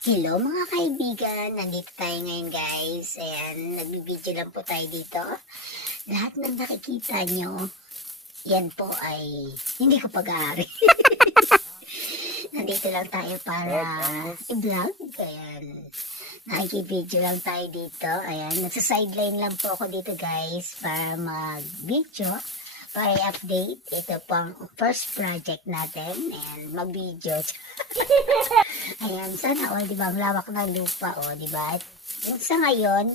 Hello mga kaibigan, nandito tayo ngayon guys. Ayan, nagbibideo lang po tayo dito. Lahat ng nakikita nyo, yan po ay hindi ko pag-aari. Nandito lang tayo para i-vlog. Ayan, nakikibideo lang tayo dito. Ayan, nasa-sideline lang po ako dito guys para mag-video. Para i-update. Ito po ang first project natin. And mag-video. Ayan, sana all, diba, ang lawak ng lupa, diba? Sa ngayon,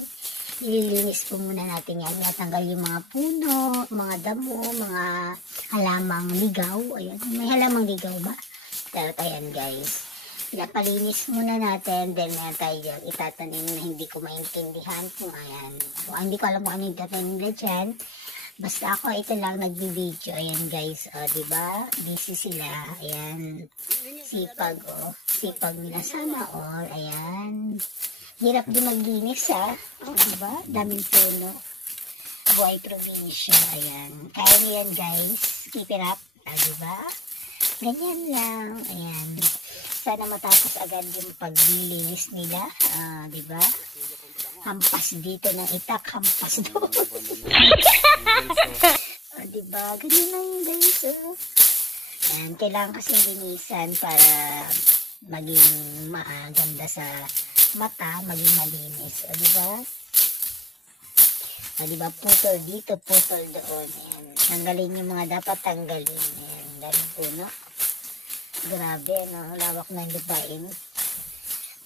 nililinis po muna natin yan. Natanggal yung mga puno, mga damo, mga halamang ligaw. Ayan, may halamang ligaw ba? Pero ayan guys, pinapalinis muna natin. Then meron tayo dyan itatanim na hindi ko maintindihan kung ayan. Hindi ko alam kung ano yung itatanim na dyan. Basta ako ito lang nagbibideo. Ayan guys, diba? Busy sila. Ayan. Sipag, Sipag nila sana all. Ayan. Hirap din maglinis, diba? Daming puno. Buhay probinsya. Ayan. Kaya niyan guys. Keep it up. Diba? Ganyan lang. Ayan. Sana matapos agad yung paglilinis nila. Diba? Hampas dito ng itak, hampas doon. Diba? Ganyan lang yun guys. Ayan, kailangan kasi linisan para maging maganda sa mata, maging malinis. Diba? Diba? Putol dito, putol doon. Ayan. Tanggalin yung mga dapat tanggalin. Ayan, daming puno. Grabe, lawak ng lupain.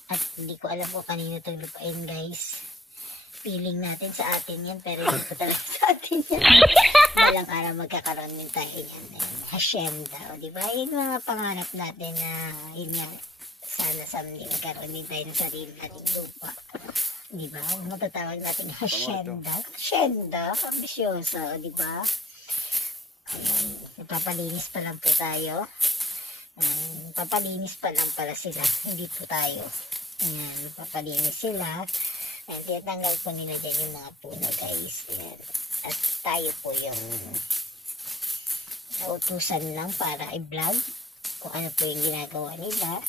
At hindi ko alam kung kanino itong lupain guys. Feeling natin sa atin yan, pero hindi ko talaga sa atin yan. Walang araw magkakaroon din tayo yan. Hacienda, diba? Yung mga pangarap natin na, yun nga, sana someday magkaroon din tayo ng sarili nating lupa. Diba? Matatawag natin hacienda. Hacienda, ambisyoso, diba? Papalinis pa lang po tayo. Papalinis pa lang pala sila, hindi po tayo. Ayan, papalinis sila. Ayan, tinatanggal po nila dyan yung mga puno guys. Ayan. At tayo po yung nautusan lang para i-vlog kung ano po yung ginagawa nila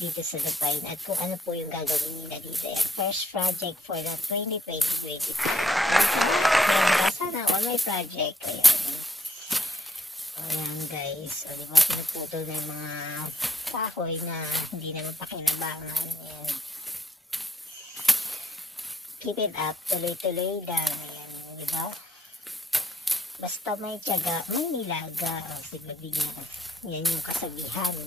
dito sa lupain at kung ano po yung gagawin nila dito. Ayan, first project for the 2020-2022. Sana all may project. Ayan. Ayan guys, diba pinuputol na yung mga kahoy na hindi naman pakinabangan. Ayan. Keep it up, tuloy-tuloy lang. Ayan, diba? Basta may tiyaga, may nilaga. Sige, yan yung kasabihan.